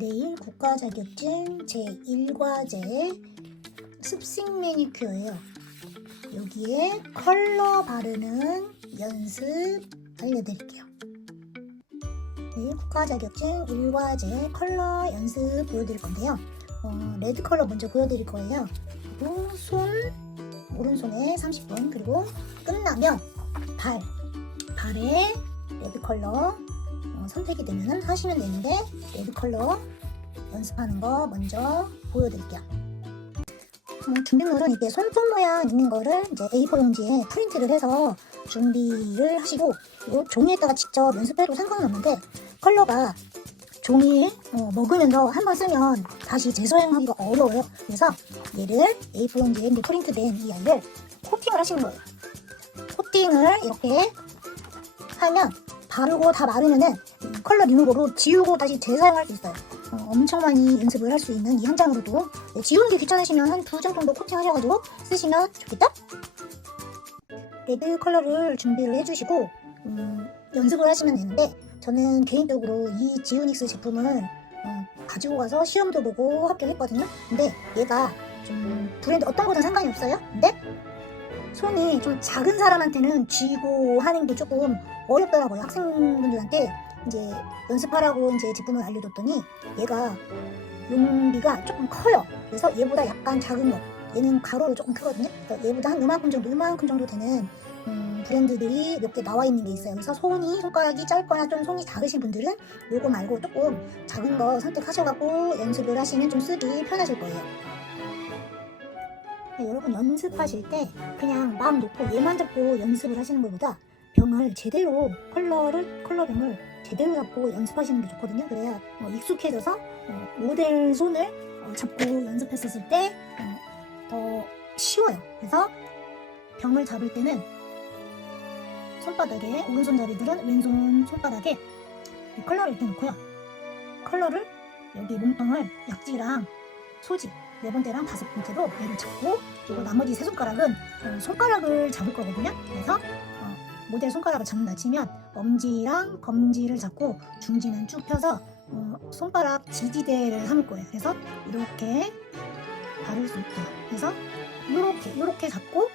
내일 국가 자격증 제1과제 습식 매니큐어예요. 여기에 컬러 바르는 연습 알려드릴게요. 내일 국가 자격증 1과제 컬러 연습 보여드릴 건데요. 레드 컬러 먼저 보여드릴 거예요. 그리고 오른손에 30분, 그리고 끝나면 발에 레드 컬러 선택이 되면 하시면 되는데, 레드 컬러 연습하는 거 먼저 보여드릴게요. 준비물은 이렇게 손톱 모양 있는 거를 이제 A4 용지에 프린트를 해서 준비를 하시고, 그리고 종이에다가 직접 연습해도 상관은 없는데, 컬러가 종이에 먹으면서 한번 쓰면 다시 재사용하기가 어려워요. 그래서 얘를 A4 용지에 이제 프린트된 이 알을 코팅을 하시는 거예요. 코팅을 이렇게 하면 바르고 다 마르면은 컬러 리무버로 지우고 다시 재사용할 수 있어요. 엄청 많이 연습을 할 수 있는 이 한 장으로도, 지우는 게 귀찮으시면 한 2장 정도 코팅하셔가지고 쓰시면 좋겠다? 레드 컬러를 준비를 해주시고 연습을 하시면 되는데, 저는 개인적으로 이 지오닉스 제품을 가지고 가서 시험도 보고 합격했거든요. 근데 얘가 좀 브랜드 어떤 거든 상관이 없어요. 근데 손이 좀 작은 사람한테는 쥐고 하는 게 조금 어렵더라고요. 학생분들한테 이제 연습하라고 이제 제품을 알려줬더니 얘가 용기가 조금 커요. 그래서 얘보다 약간 작은 거, 얘는 가로로 조금 크거든요. 그래서 얘보다 한 요만큼 정도 되는 브랜드들이 몇 개 나와 있는 게 있어요. 그래서 손가락이 짧거나 좀 손이 작으신 분들은 요거 말고 조금 작은 거 선택하셔갖고 연습을 하시면 좀 쓰기 편하실 거예요. 네, 여러분 연습하실 때 그냥 마음 놓고 얘만 잡고 연습을 하시는 것보다 병을 제대로, 컬러병을 제대로 잡고 연습하시는 게 좋거든요. 그래야 익숙해져서 모델 손을 잡고 연습했었을 때 더 쉬워요. 그래서 병을 잡을 때는 손바닥에, 오른손잡이들은 왼손 손바닥에 컬러를 이렇게 놓고요. 컬러를 여기 몸통을 약지랑 소지 4번째랑 5번째로 얘를 잡고, 그리고 나머지 3손가락은 손가락을 잡을 거거든요. 그래서 모델 손가락을 잡는다 치면 엄지랑 검지를 잡고 중지는 쭉 펴서 손가락 지지대를 삼을 거예요. 그래서 이렇게 바를 수 있게요. 그래서 이렇게 잡고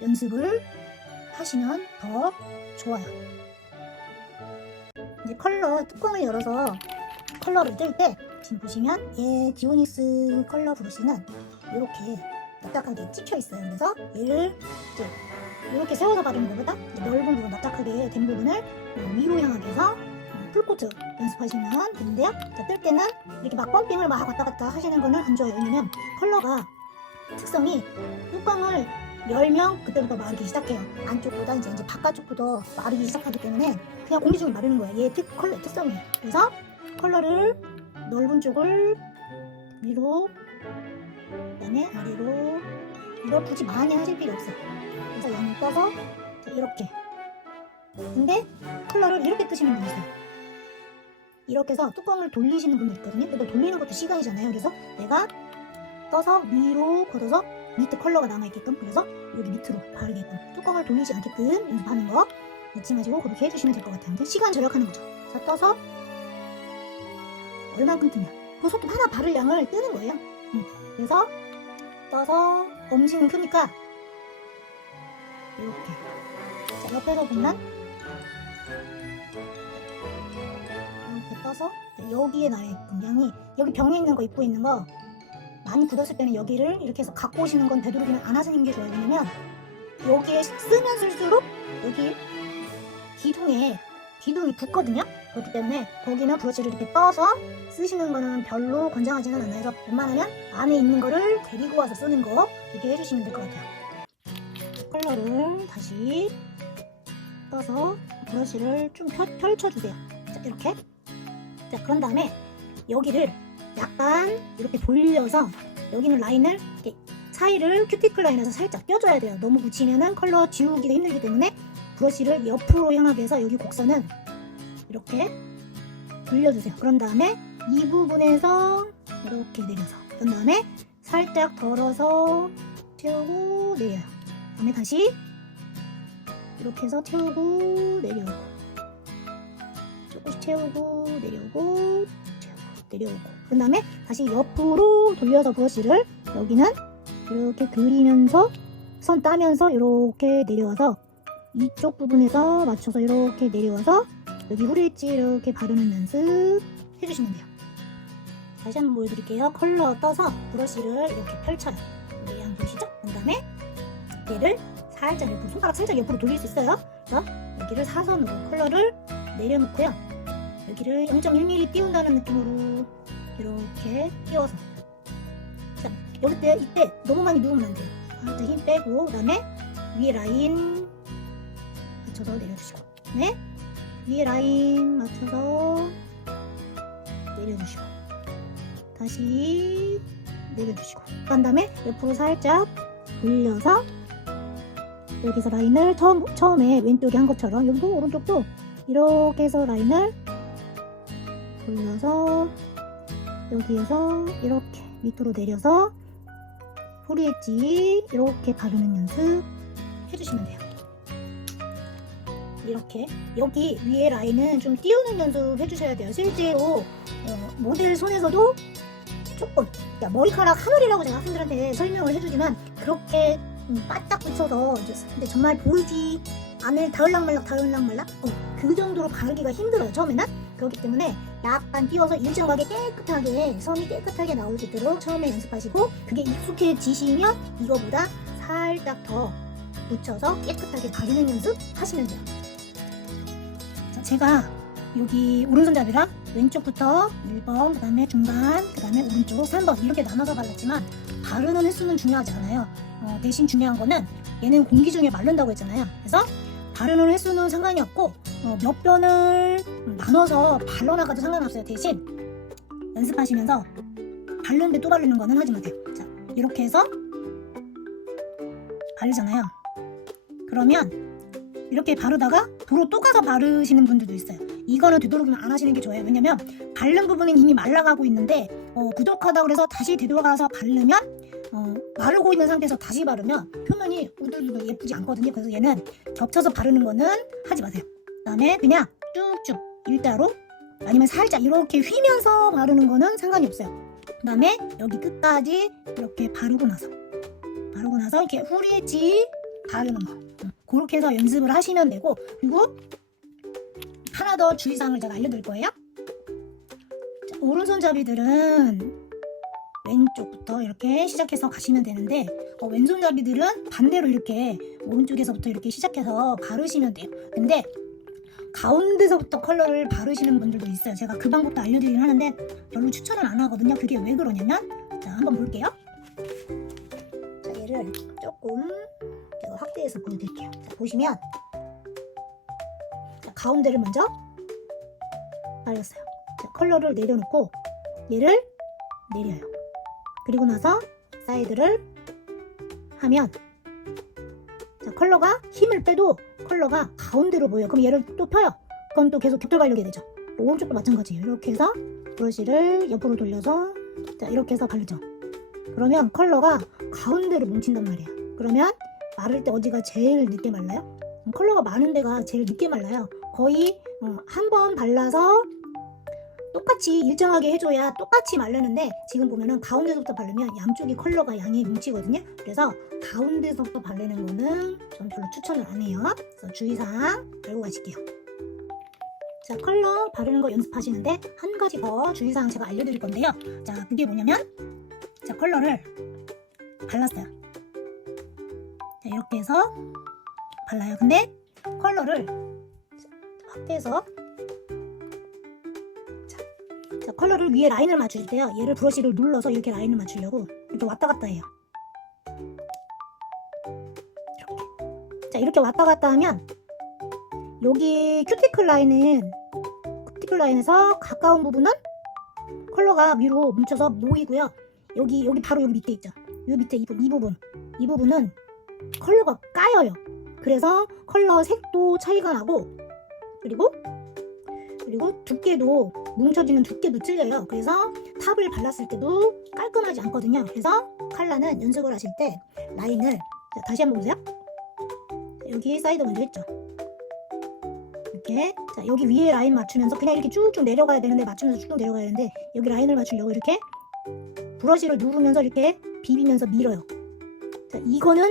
연습을 하시면 더 좋아요. 이제 컬러 뚜껑을 열어서 컬러를 뜰 때 지금 보시면 얘 지오닉스 컬러 브러쉬는 이렇게 납작하게 찍혀 있어요. 그래서 얘를 이제 이렇게 세워서 바르는 것보다 넓은 부분, 납작하게 된 부분을 위로 향하게 해서 풀코트 연습하시면 되는데요. 자, 뜰 때는 이렇게 막 펌핑을 막 왔다 갔다 하시는 거는 안 좋아요. 왜냐면 컬러가 특성이 뚜껑을 열면 그때부터 마르기 시작해요. 안쪽보다 이제 바깥쪽부터 마르기 시작하기 때문에 그냥 공기 중에 마르는 거예요. 얘 컬러의 특성이에요. 그래서 컬러를 넓은 쪽을 위로, 그다음에 아래로, 이거 굳이 많이 하실 필요 없어요. 그래서 양을 떠서 이렇게. 근데 컬러를 이렇게 뜨시는 분이 있어요. 이렇게 해서 뚜껑을 돌리시는 분들 있거든요. 근데 돌리는 것도 시간이잖아요. 그래서 내가 떠서 위로 걷어서 밑에 컬러가 남아있게끔, 그래서 여기 밑으로 바르게끔 뚜껑을 돌리지 않게끔 연습하는 거 잊지 마시고 그렇게 해주시면 될 것 같아요. 근데 시간 절약하는 거죠. 그래서 떠서 얼마큼 뜨냐, 그 손톱 하나 바를 양을 뜨는 거예요. 그래서 떠서 엄지는 크니까 이렇게, 자, 옆에서 보면 이렇게 떠서 여기에 나게끔 양이, 여기 병에 있는 거, 입고 있는 거 많이 굳었을 때는 여기를 이렇게 해서 갖고 오시는 건 되도록이면 안 하시는 게 좋아요. 왜냐면 여기에 쓰면 쓸수록 여기 기둥이 붓거든요. 그렇기 때문에 거기는 브러쉬를 이렇게 떠서 쓰시는 거는 별로 권장하지는 않아요. 그래서 웬만하면 안에 있는 거를 데리고 와서 쓰는 거, 이렇게 해주시면 될 것 같아요. 컬러를 다시 떠서 브러쉬를 좀 펼쳐주세요. 자, 이렇게. 자, 그런 다음에 여기를 약간 이렇게 돌려서 여기는 라인을 이렇게 사이를 큐티클 라인에서 살짝 껴줘야 돼요. 너무 붙이면은 컬러 지우기가 힘들기 때문에 브러쉬를 옆으로 향하게 해서 여기 곡선은 이렇게 돌려주세요. 그런 다음에 이 부분에서 이렇게 내려서, 그런 다음에 살짝 덜어서 채우고 내려요. 그다음에 다시 이렇게 해서 채우고 내려오고, 조금씩 채우고 내려오고 채우고. 내려오고, 그 다음에 다시 옆으로 돌려서 브러쉬를 여기는 이렇게 그리면서 선 따면서 이렇게 내려와서 이쪽 부분에서 맞춰서 이렇게 내려와서 여기 후레 엣지 이렇게 바르는 연습 해주시면 돼요. 다시 한번 보여드릴게요. 컬러 떠서 브러쉬를 이렇게 펼쳐요. 여기 안 보이시죠? 그 다음에 얘를 살짝 옆으로, 손가락 살짝 옆으로 돌릴 수 있어요. 그래서 여기를 사선으로 컬러를 내려놓고요. 여기를 0.1mm 띄운다는 느낌으로 이렇게 띄워서, 자, 이때 너무 많이 누우면 안 돼요. 살짝 힘 빼고, 그 다음에 위에 라인 맞춰서 내려주시고, 네, 위에 라인 맞춰서 내려주시고, 다시 내려주시고, 그 다음에 옆으로 살짝 돌려서 여기서 라인을 처음에 왼쪽에 한 것처럼 여기도 오른쪽도 이렇게 해서 라인을 돌려서 여기에서 이렇게 밑으로 내려서 후리 엣지 이렇게 바르는 연습 해주시면 돼요. 이렇게 여기 위에 라인은 좀 띄우는 연습 해주셔야 돼요. 실제로 모델 손에서도 조금, 머리카락 하늘이라고 제가 학생들한테 설명을 해주지만 그렇게 바짝 붙여서 근데 정말 보이지 않을 다을락말락 그 정도로 바르기가 힘들어요, 처음에는. 그렇기 때문에 약간 띄워서 일정하게 깨끗하게, 선이 깨끗하게 나올 수 있도록 처음에 연습하시고, 그게 익숙해지시면 이거보다 살짝 더 붙여서 깨끗하게 바르는 연습 하시면 돼요. 자, 제가 여기 오른손잡이랑 왼쪽부터 1번, 그 다음에 중간, 그 다음에 오른쪽 3번 이렇게 나눠서 발랐지만 바르는 횟수는 중요하지 않아요. 대신 중요한 거는 얘는 공기 중에 마른다고 했잖아요. 그래서 바르는 횟수는 상관이 없고 몇 번을 나눠서 발라나가도 상관없어요. 대신 연습하시면서 바르는데 또 바르는 거는 하지 마세요. 자, 이렇게 해서 바르잖아요. 그러면 이렇게 바르다가 도로 또 가서 바르시는 분들도 있어요. 이거는 되도록이면 안 하시는 게 좋아요. 왜냐면 바른 부분은 이미 말라가고 있는데 부족하다고 그래서 다시 되돌아가서 바르면 마르고 있는 상태에서 다시 바르면 표면이 우들우들 예쁘지 않거든요. 그래서 얘는 겹쳐서 바르는 거는 하지 마세요. 그 다음에 그냥 쭉쭉 일자로, 아니면 살짝 이렇게 휘면서 바르는 거는 상관이 없어요. 그 다음에 여기 끝까지 이렇게 바르고 나서 이렇게 후리 엣지 바르는 거, 그렇게 해서 연습을 하시면 되고, 그리고 하나 더 주의사항을 제가 알려드릴 거예요. 자, 오른손잡이들은 왼쪽부터 이렇게 시작해서 가시면 되는데 왼손잡이들은 반대로 이렇게 오른쪽에서부터 이렇게 시작해서 바르시면 돼요. 근데 가운데서부터 컬러를 바르시는 분들도 있어요. 제가 그 방법도 알려드리긴 하는데 별로 추천은 안 하거든요. 그게 왜 그러냐면, 자, 한번 볼게요. 자, 얘를 조금 제가 확대해서 보여드릴게요. 자, 보시면, 자, 가운데를 먼저 바르셨어요. 자, 컬러를 내려놓고 얘를 내려요. 그리고 나서 사이드를 하면, 자, 컬러가 힘을 빼도 컬러가 가운데로 보여요. 그럼 얘를 또 펴요. 그럼 또 계속 겹돌 바르게 되죠. 오른쪽도 마찬가지예요. 이렇게 해서 브러쉬를 옆으로 돌려서, 자, 이렇게 해서 바르죠. 그러면 컬러가 가운데로 뭉친단 말이에요. 그러면 마를 때 어디가 제일 늦게 말라요? 컬러가 많은 데가 제일 늦게 말라요. 거의 한 번 발라서 똑같이 일정하게 해줘야 똑같이 마르는데, 지금 보면은 가운데서부터 바르면 양쪽이 컬러가 양이 뭉치거든요. 그래서 가운데서부터 바르는 거는 전 별로 추천을 안 해요. 그래서 주의사항 알고 가실게요. 자, 컬러 바르는 거 연습하시는데 한 가지 더 주의사항 제가 알려드릴 건데요. 자, 그게 뭐냐면, 자, 컬러를 발랐어요. 자, 이렇게 해서 발라요. 근데 컬러를 확대해서, 자, 컬러를 위에 라인을 맞출 때요, 얘를 브러쉬를 눌러서 이렇게 라인을 맞추려고 이렇게 왔다 갔다 해요. 이렇게. 자, 이렇게 왔다 갔다 하면 여기 큐티클 라인에서 가까운 부분은 컬러가 위로 뭉쳐서 모이고요. 여기 바로 여기 밑에 있죠. 이 밑에 이 부분은 컬러가 까여요. 그래서 컬러 색도 차이가 나고, 그리고 두께도, 뭉쳐지는 두께도 틀려요. 그래서 탑을 발랐을 때도 깔끔하지 않거든요. 그래서 컬러는 연습을 하실 때 라인을, 자, 다시 한번 보세요. 여기 사이드 먼저 했죠. 이렇게. 자, 여기 위에 라인 맞추면서 그냥 이렇게 쭉쭉 내려가야 되는데, 맞추면서 쭉 내려가야 되는데, 여기 라인을 맞추려고 이렇게 브러쉬를 누르면서 이렇게 비비면서 밀어요. 자, 이거는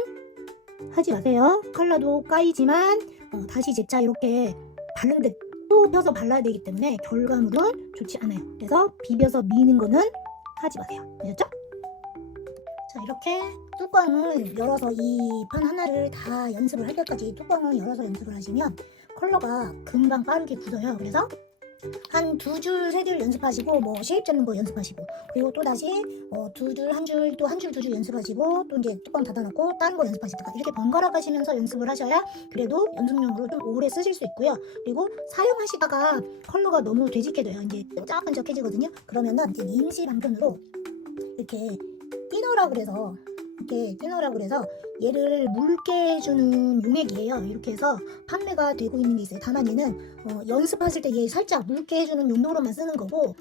하지 마세요. 컬러도 까이지만 다시 재차 이렇게 바른데 또 펴서 발라야 되기 때문에 결과물은 좋지 않아요. 그래서 비벼서 미는 거는 하지 마세요. 아셨죠? 자, 이렇게 뚜껑을 열어서 이 판 하나를 다 연습을 할 때까지 뚜껑을 열어서 연습을 하시면 컬러가 금방 빠르게 굳어요. 그래서 한 2줄, 3줄 연습하시고, 뭐 쉐입 잡는 거 연습하시고, 그리고 또 다시 2줄, 1줄, 또 1줄, 2줄 연습하시고, 또 이제 뚜껑 닫아놓고 다른 거 연습하시다가 이렇게 번갈아 가시면서 연습을 하셔야 그래도 연습용으로 좀 오래 쓰실 수 있고요. 그리고 사용하시다가 컬러가 너무 되직게 돼요. 이제 끈적끈적해지거든요. 그러면은 이제 임시 방편으로 이렇게 띠너라 그래서 얘를 묽게 해주는 용액이에요. 이렇게 해서 판매가 되고 있는 게 있어요. 다만 얘는 연습하실 때 얘 살짝 묽게 해주는 용도로만 쓰는 거고,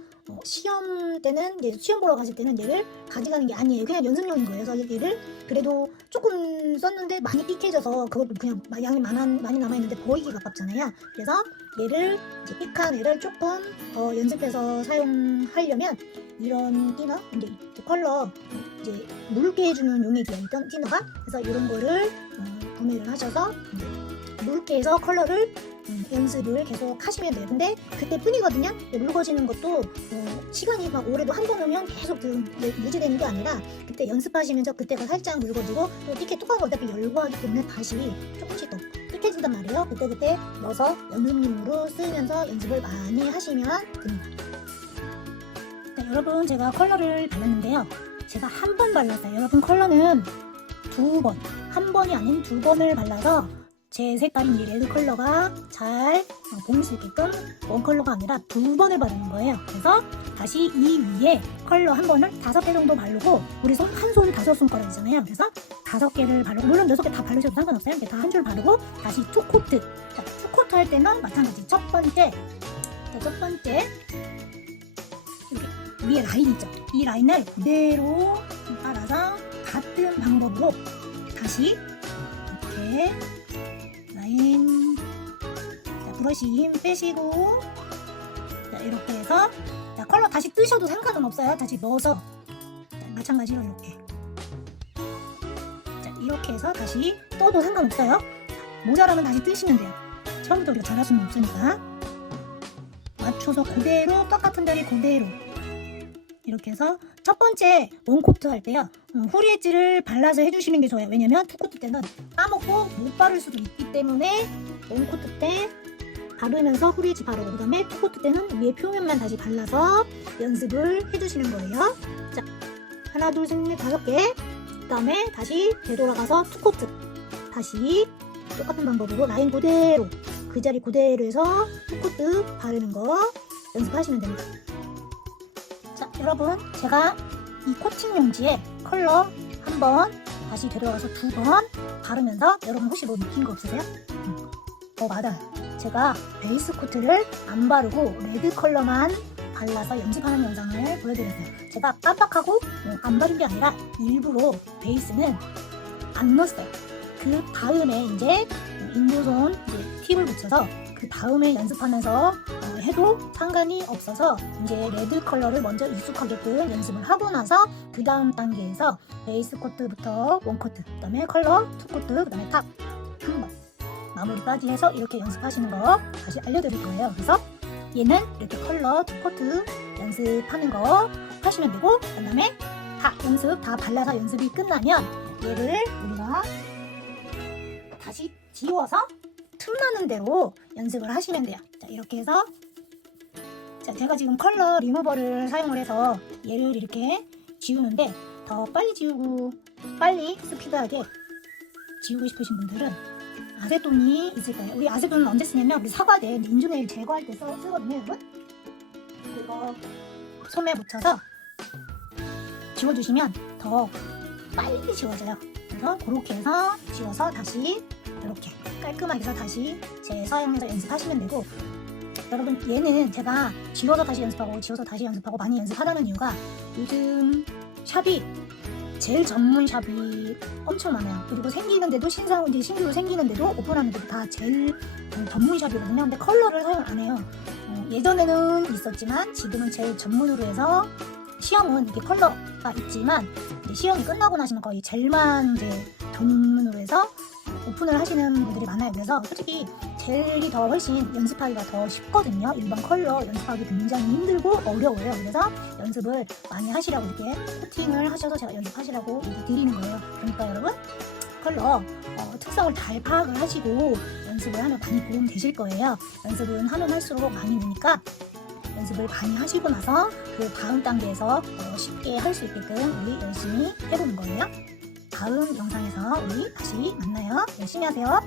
시험 때는 이제 시험 보러 가실 때는 얘를 가져가는 게 아니에요. 그냥 연습용인 거예요. 그래서 얘를 그래도 조금 썼는데 많이 삑해져서 그것도 그냥 양이 많이 남아있는데 버리기 가깝잖아요. 그래서 얘를 이제 삑한 애를 조금 더 연습해서 사용하려면 이런 띠너, 이제 컬러 이제 묽게 해주는 용액이에요. 이 띠너가. 그래서 이런 거를 구매를 하셔서 이제 묽게 해서 컬러를 연습을 계속 하시면 돼요. 근데 그때뿐이거든요. 묽어지는 것도 시간이 막 오래도 한 번 오면 계속 유지되는 게 아니라 그때 연습하시면서 그때가 살짝 묽어지고 또 이렇게 뚜껑을 어차피 열고 하기 때문에 다시 조금씩 더 삐끗해진단 말이에요. 그때 넣어서 연습용으로 쓰면서 연습을 많이 하시면 됩니다. 자, 여러분, 제가 컬러를 발랐는데요. 제가 한 번 발랐어요. 여러분, 컬러는 2번, 한 번이 아닌 2번을 발라서 제 색깔인 이 레드 컬러가 잘 보일 수 있게끔 원 컬러가 아니라 2번을 바르는 거예요. 그래서 다시 이 위에 컬러 한 번을 5개 정도 바르고, 우리 손 한 손 5손가락이잖아요. 그래서 5개를 바르고, 물론 6개 다 바르셔도 상관없어요. 이렇게 다 한 줄 바르고 다시 투코트. 자, 투코트 할 때는 마찬가지. 첫 번째 이렇게 위에 라인 있죠. 이 라인을 그대로 따라서 같은 방법으로 다시 이렇게 라인, 자, 브러쉬 힘 빼시고, 자, 이렇게 해서, 자, 컬러 다시 뜨셔도 상관은 없어요. 다시 넣어서, 자, 마찬가지로 이렇게, 자, 이렇게 해서 다시 떠도 상관없어요. 모자라면 다시 뜨시면 돼요. 처음부터 우리가 잘할 수는 없으니까. 맞춰서 그대로, 똑같은 자리 그대로 이렇게 해서 첫 번째 원코트 할 때요, 후리 엣지를 발라서 해주시는 게 좋아요. 왜냐면 투코트 때는 까먹고 못 바를 수도 있기 때문에 원코트 때 바르면서 후리 엣지 바르고, 그 다음에 투코트 때는 위에 표면만 다시 발라서 연습을 해주시는 거예요. 자, 하나, 둘, 셋, 넷, 5개. 그 다음에 다시 되돌아가서 투코트, 다시 똑같은 방법으로 라인 그대로 그 자리 그대로 해서 투코트 바르는 거 연습하시면 됩니다. 자, 여러분, 제가 이 코팅 용지에 컬러 한 번, 다시 되돌아가서 2번 바르면서 여러분 혹시 뭐 느낀 거 없으세요? 맞아. 제가 베이스 코트를 안 바르고 레드 컬러만 발라서 연습하는 영상을 보여드렸어요. 제가 깜빡하고 안 바른 게 아니라 일부러 베이스는 안 넣었어요. 그 다음에 이제 인조손 팁을 붙여서 그 다음에 연습하면서 해도 상관이 없어서 이제 레드 컬러를 먼저 익숙하게끔 연습을 하고 나서 그 다음 단계에서 베이스 코트부터 원코트, 그 다음에 컬러, 투코트, 그 다음에 탑 한 번 마무리까지 해서 이렇게 연습하시는 거 다시 알려드릴 거예요. 그래서 얘는 이렇게 컬러, 투코트 연습하는 거 하시면 되고, 그 다음에 다 연습 다 발라서 연습이 끝나면 얘를 우리가 다시 지워서 틈나는 대로 연습을 하시면 돼요. 자, 이렇게 해서, 자, 제가 지금 컬러 리무버를 사용을 해서 얘를 이렇게 지우는데, 더 빨리 지우고 빨리 스피드하게 지우고 싶으신 분들은 아세톤이 있을 거예요. 우리 아세톤은 언제 쓰냐면 우리 사과대 인조네일 제거할 때 쓰거든요, 여러분. 그리고 솜에 묻혀서 지워주시면 더 빨리 지워져요. 그래서 그렇게 해서 지워서 다시 이렇게 깔끔하게 해서 다시 재사용해서 연습하시면 되고, 여러분, 얘는 제가 지워서 다시 연습하고 지워서 다시 연습하고 많이 연습하라는 이유가 요즘 샵이 젤 전문 샵이 엄청 많아요. 그리고 생기는데도 신규로 생기는데도 오픈하는데도 다 젤 전문 샵이거든요. 근데 컬러를 사용 안 해요. 예전에는 있었지만 지금은 젤 전문으로 해서 시험은 이렇게 컬러가 있지만 이제 시험이 끝나고 나시면 거의 젤만 이제 전문으로 해서 오픈을 하시는 분들이 많아요. 그래서 솔직히 젤이 더 훨씬 연습하기가 더 쉽거든요. 일반 컬러 연습하기 굉장히 힘들고 어려워요. 그래서 연습을 많이 하시라고 이렇게 코팅을 하셔서 제가 연습하시라고 얘기 드리는 거예요. 그러니까 여러분 컬러 특성을 잘 파악을 하시고 연습을 하면 많이 도움 되실 거예요. 연습은 하면 할수록 많이 느니까 연습을 많이 하시고 나서 그 다음 단계에서 쉽게 할 수 있게끔 우리 열심히 해보는 거예요. 다음 영상에서 우리 다시 만나요. 열심히 하세요.